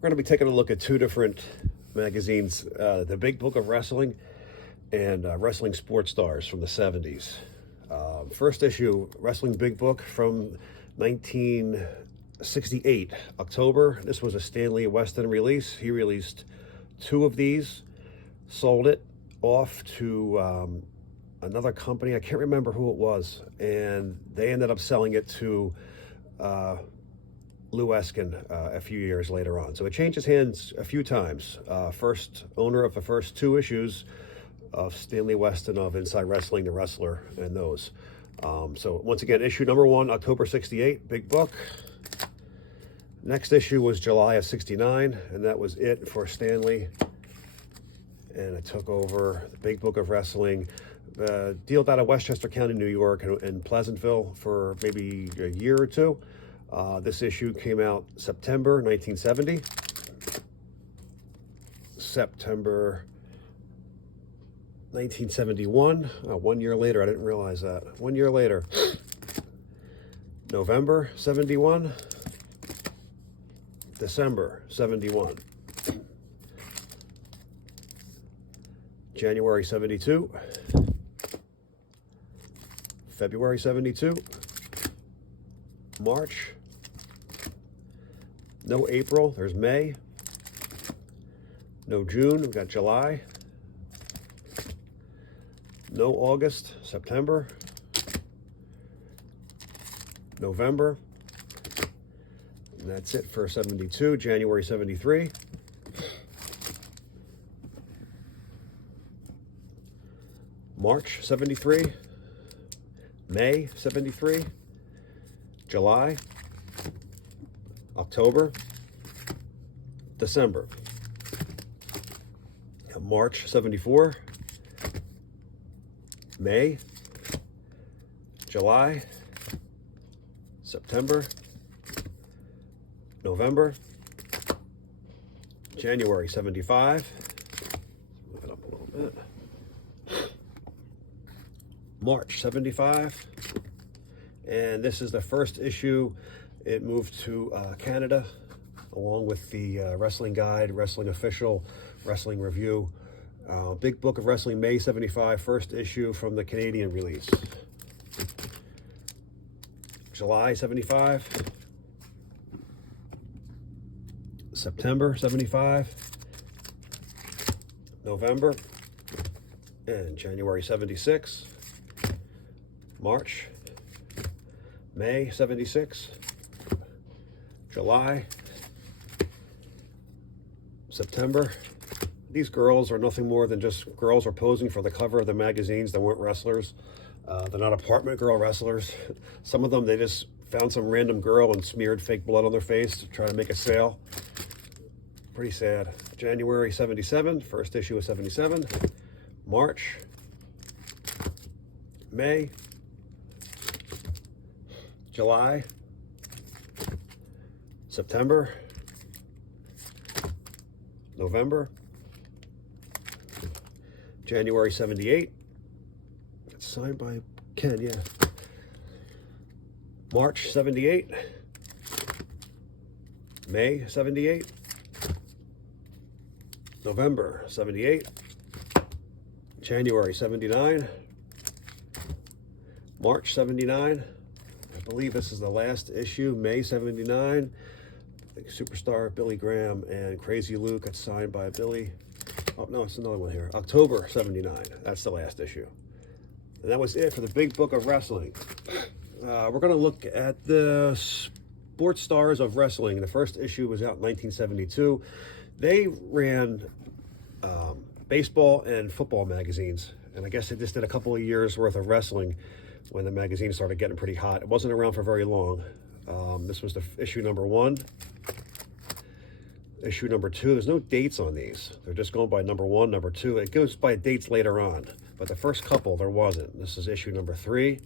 We're going to be taking a look at two different magazines, the Big Book of Wrestling and Wrestling Sports Stars from the 70s. First issue, Wrestling Big Book from 1968, October. This was a Stanley Westin release. He released two of these, sold it off to another company. I can't remember who it was, and they ended up selling it to Lou Eskin a few years later on. So it changed hands a few times. First owner of the first two issues of Stanley Westin of Inside Wrestling, The Wrestler, and those. So once again, issue number 1, October 68, Big Book. Next issue was July of 69, and that was it for Stanley. And it took over the Big Book of Wrestling, dealt out of Westchester County, New York, and Pleasantville for maybe a year or two. This issue came out September 1970. September 1971. 1 year later, I didn't realize that. 1 year later. November 71. December 71. January 72. February 72. March. No April, there's May. No June, we've got July. No August, September. November. And that's it for 72, January 73. March 73. May 73. July, October, December, March 74, May, July, September, November, January 75, move it up a little bit, March 75, and this is the first issue. It moved to Canada, along with the Wrestling Guide, Wrestling Official, Wrestling Review. Big Book of Wrestling, May 75, first issue from the Canadian release. July 75. September 75. November. And January 76. March. May 76, July, September. These girls are nothing more than just girls are posing for the cover of the magazines. They weren't wrestlers. They're not apartment girl wrestlers. Some of them, they just found some random girl and smeared fake blood on their face to try to make a sale. Pretty sad. January 77, first issue of 77. March, May, July, September, November, January 78. It's signed by Ken, yeah. March 78, May 78, November 78, January 79, March 79. I believe this is the last issue, May 79. I think Superstar Billy Graham and Crazy Luke. It's signed by Billy. Oh, no, it's another one here. October 79. That's the last issue. And that was it for the Big Book of Wrestling. We're going to look at the Sports Stars of Wrestling. The first issue was out in 1972. They ran baseball and football magazines. And I guess they just did a couple of years worth of wrestling when the magazine started getting pretty hot. It wasn't around for very long. This was the issue number 1. Issue number 2, there's no dates on these. They're just going by number 1, number 2. It goes by dates later on, but the first couple, there wasn't. This is issue number 3.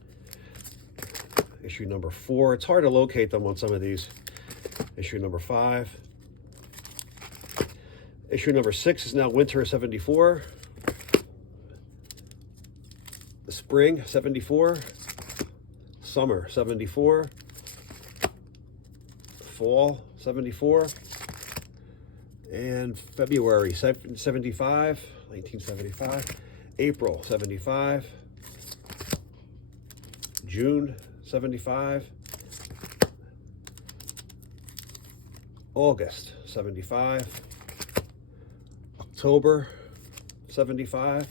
Issue number 4. It's hard to locate them on some of these. Issue number 5. Issue number 6 is now winter 74. The spring 74. Summer 74. Fall 74. And February 75, 1975. April 75. June 75. August 75. October 75.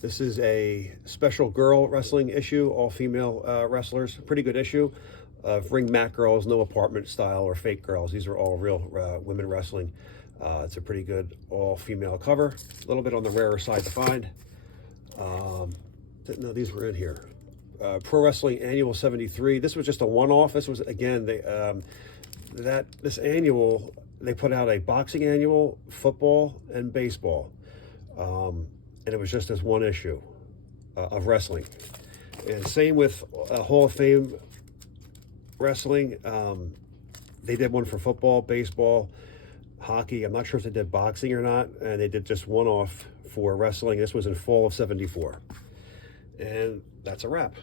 This is a special girl wrestling issue, all female wrestlers. Pretty good issue of ring mat girls, no apartment style or fake girls. These are all real women wrestling. It's a pretty good all female cover. A little bit on the rarer side to find. Didn't know these were in here. Pro Wrestling Annual 73. This was just a one-off. This was, again, this annual, they put out a boxing annual, football, and baseball. And it was just this one issue of wrestling. And same with Hall of Fame wrestling. They did one for football, baseball, hockey. I'm not sure if they did boxing or not. And they did just one off for wrestling. This was in fall of '74. And that's a wrap.